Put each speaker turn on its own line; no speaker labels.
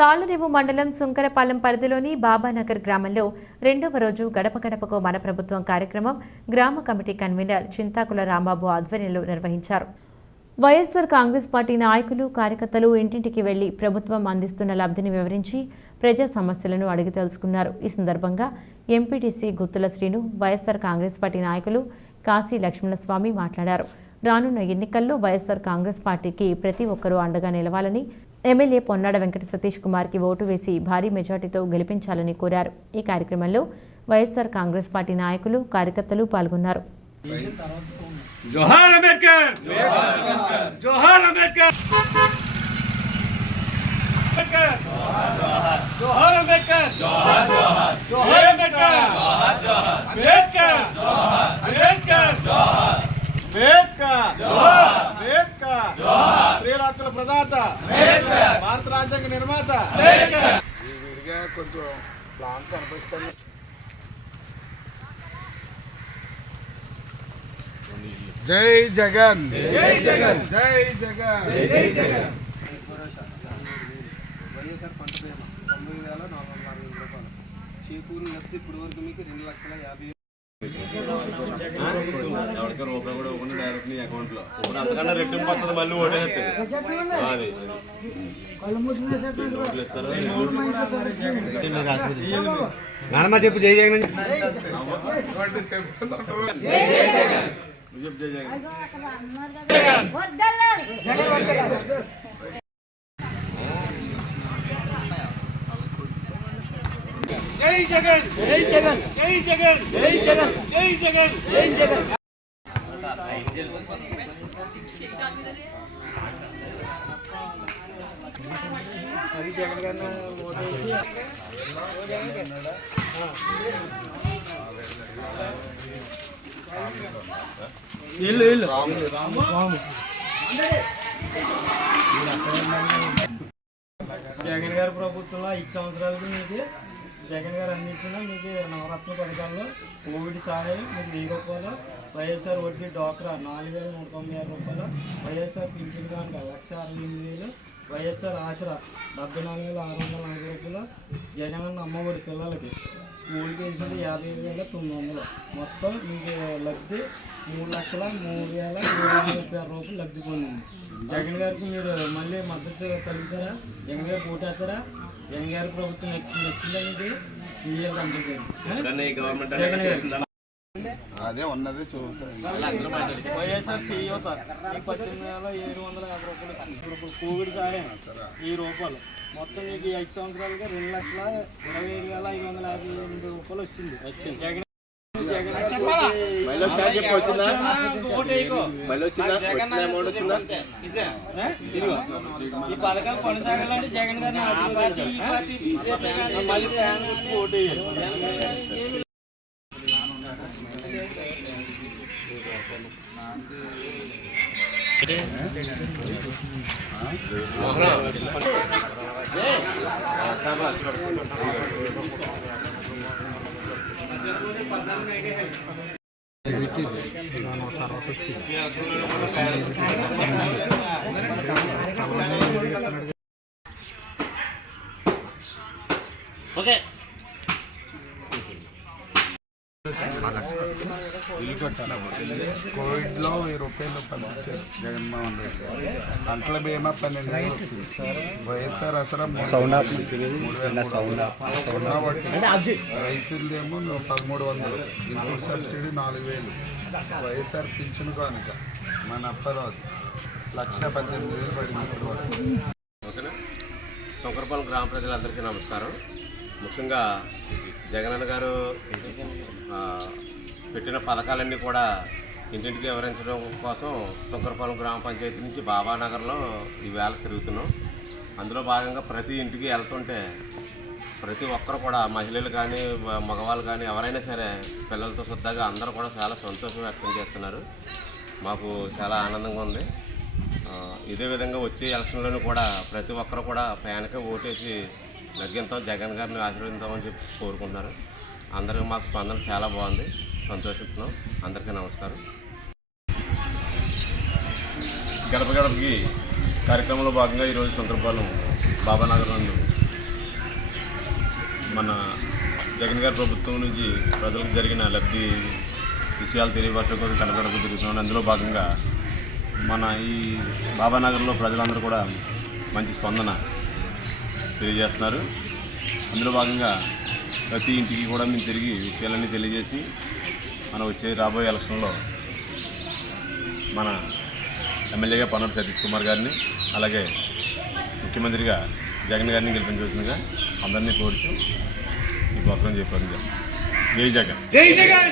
తాళ్ళరేవు మండలం సుంకరపాలెం పరిధిలోని బాబానగర్ గ్రామంలో రెండవ రోజు గడప గడపకు మన ప్రభుత్వం కార్యక్రమం గ్రామ కమిటీ కన్వీనర్ చింతాకుల రాంబాబు ఆధ్వర్యంలో నిర్వహించారు. వైఎస్సార్ కాంగ్రెస్ పార్టీ నాయకులు కార్యకర్తలు ఇంటింటికి వెళ్ళి ప్రభుత్వం అందిస్తున్న లబ్ధిని వివరించి ప్రజా సమస్యలను అడిగి తెలుసుకున్నారు. ఈ సందర్భంగా ఎంపీటీసీ గుత్తుల శ్రీను వైఎస్సార్ కాంగ్రెస్ పార్టీ నాయకులు కాశీ లక్ష్మణస్వామి మాట్లాడారు. రానున్న ఎన్నికల్లో వైఎస్సార్ కాంగ్రెస్ పార్టీకి ప్రతి ఒక్కరూ అండగా నిలవాలని ఎమ్మెల్యే పొన్నాడ వెంకట సతీష్ కుమార్కి ఓటు వేసి భారీ మెజార్టీతో గెలిపించాలని కోరారు. ఈ కార్యక్రమంలో వైఎస్ఆర్ కాంగ్రెస్ పార్టీ నాయకులు కార్యకర్తలు పాల్గొన్నారు.
జోహార్ అంబేద్కర్! జోహార్ అంబేద్కర్! అంబేద్కర్! జోహార్ అంబేద్కర్! జోహార్ అంబేద్కర్! అంబేద్కర్! అంబేద్కర్!
ప్రదాత. భారత రాజ్యాంగ నిర్మాత. వీరిగా కొంచెం ప్లాన్ కనిపిస్తుంది. జై జగన్. జై జగన్. జై జగన్. జై జగన్.
వైఎస్ఆర్ పంట బీమా తొమ్మిది వేల నాలుగు వందల అరవై రూపాయలు. చేకూరు లబ్ధి ఇప్పటి వరకు మీకు రెండు లక్షల యాభై
అకౌంట్లో ఇప్పుడు అంతకన్నా రెట్టింపు వస్తుంది మళ్ళీ అది.
నానమ్మ చెప్పు జై జగన్
నువ్వు చెప్పు జై జగన్
జై జగన్ జై జగన్. జై జగన్. జై జగన్. జై జగన్. జై జగన్.
అది జగన్ గారిని ఓటు వేసి ఇల్లు ఇల్లు జగన్ గారి ప్రభుత్వంలో ఐదు సంవత్సరాలకు మీకు జగన్ గారు అందించిన మీకు నవరత్న పథకాల్లో కోవిడ్ సహాయం మీకు వెయ్యి రూపాయలు వైఎస్ఆర్ వడ్డీ డోక్రా నాలుగు వేల నూట తొంభై ఆరు రూపాయలు వైఎస్ఆర్ పింఛన్ కానుక లక్ష అరవై ఎనిమిది వేలు వైఎస్ఆర్ ఆసరా డెబ్బై నాలుగు వేల ఆరు వందల నలభై రూపాయలు జగనన్న అమ్మఒడి పిల్లలకి స్కూల్కి ఫీజు యాభై ఐదు వేల తొమ్మిది వందలు. మొత్తం మీకు లబ్ధి మూడు లక్షల మూడు వేల ఏడు వందల ముప్పై ఆరు రూపాయలు లబ్ధి పొందింది. జగన్ గారికి మీరు మళ్ళీ మద్దతు కలుగుతారా? జగన్ గారు పోటేస్తారా జగన్ గారి ప్రభుత్వం?
అదే ఉన్నదే
వైఎస్ఆర్ ఈ పద్దెనిమిది వేల ఏడు వందల యాభై రూపాయలు వచ్చింది ఇప్పుడు కోవిడ్ సాయం ఈ రూపాయలు. మొత్తం మీకు ఈ ఐదు సంవత్సరాలుగా రెండు లక్షల ఇరవై ఏడు వేల ఐదు వందల యాభై ఎనిమిది రూపాయలు వచ్చింది. వచ్చింది. ఈ పథకం కొనసాగాలంటే జగన్ గారిని ఆశీర్వదించాలి. మళ్ళీ జగన్ గారికి ఓటు వేయాలి.
కోవిడ్ లో వెయ్యి రూపాయలు పంపించారు జగన్మోహన్ రెడ్డి గారు. పంటల బీమా పన్నెండు వేలు వచ్చింది. వైఎస్ఆర్ అసలు రైతులదేమో పదమూడు వందలు. ఇన్పుట్ సబ్సిడీ నాలుగు వేలు. వైఎస్ఆర్ పింఛను కానుక. మన అప్పరాజు లక్ష పద్దెనిమిది వేలు పడింది
ఓకేనా? శంకరపాలెం గ్రామ ప్రజలందరికీ నమస్కారం. ముఖ్యంగా జగనన్న గారు పెట్టిన పథకాలన్నీ కూడా ఇంటింటికి వివరించడం కోసం శంకరపాలెం గ్రామ పంచాయతీ నుంచి బాబానగర్లో ఈవేళ తిరుగుతున్నాం. అందులో భాగంగా ప్రతి ఇంటికి వెళ్తుంటే ప్రతి ఒక్కరు కూడా మహిళలు కానీ మగవాళ్ళు కానీ ఎవరైనా సరే పిల్లలతో శుద్ధగా అందరూ కూడా చాలా సంతోషం వ్యక్తం చేస్తున్నారు. మాకు చాలా ఆనందంగా ఉంది. ఇదే విధంగా వచ్చే ఎలక్షన్లోనూ కూడా ప్రతి ఒక్కరు కూడా ఫ్యాన్కే ఓటేసి నగ్గింతాం జగన్ గారిని ఆశీర్వదించామని చెప్పి కోరుకుంటున్నారు. అందరికీ మాకు స్పందన చాలా బాగుంది. సంతోషిస్తున్నాం. అందరికీ నమస్కారం. గడప గడపకి కార్యక్రమంలో భాగంగా ఈరోజు సందర్భాలు బాబానగర్ నందు
మన జగన్ గారి ప్రభుత్వం నుంచి ప్రజలకు జరిగిన లబ్ధి విషయాలు తెలియపరచడం కోసం కనబడకు తిరుగుతున్నాను అందులో భాగంగా మన ఈ బాబానగర్లో ప్రజలందరూ కూడా మంచి స్పందన తెలియజేస్తున్నారు. అందులో భాగంగా ప్రతి ఇంటికి కూడా మేము తిరిగి విషయాలన్నీ తెలియజేసి మనం వచ్చే రాబోయే ఎలక్షన్లో మన ఎమ్మెల్యేగా పన్నూరు సతీష్ కుమార్ గారిని అలాగే ముఖ్యమంత్రిగా జగన్ గారిని గెలిపించవలసిందిగా అందరినీ కోరుచు ఈ ప్రోగ్రాం చెప్పాను జై జగన్.
జై జగన్!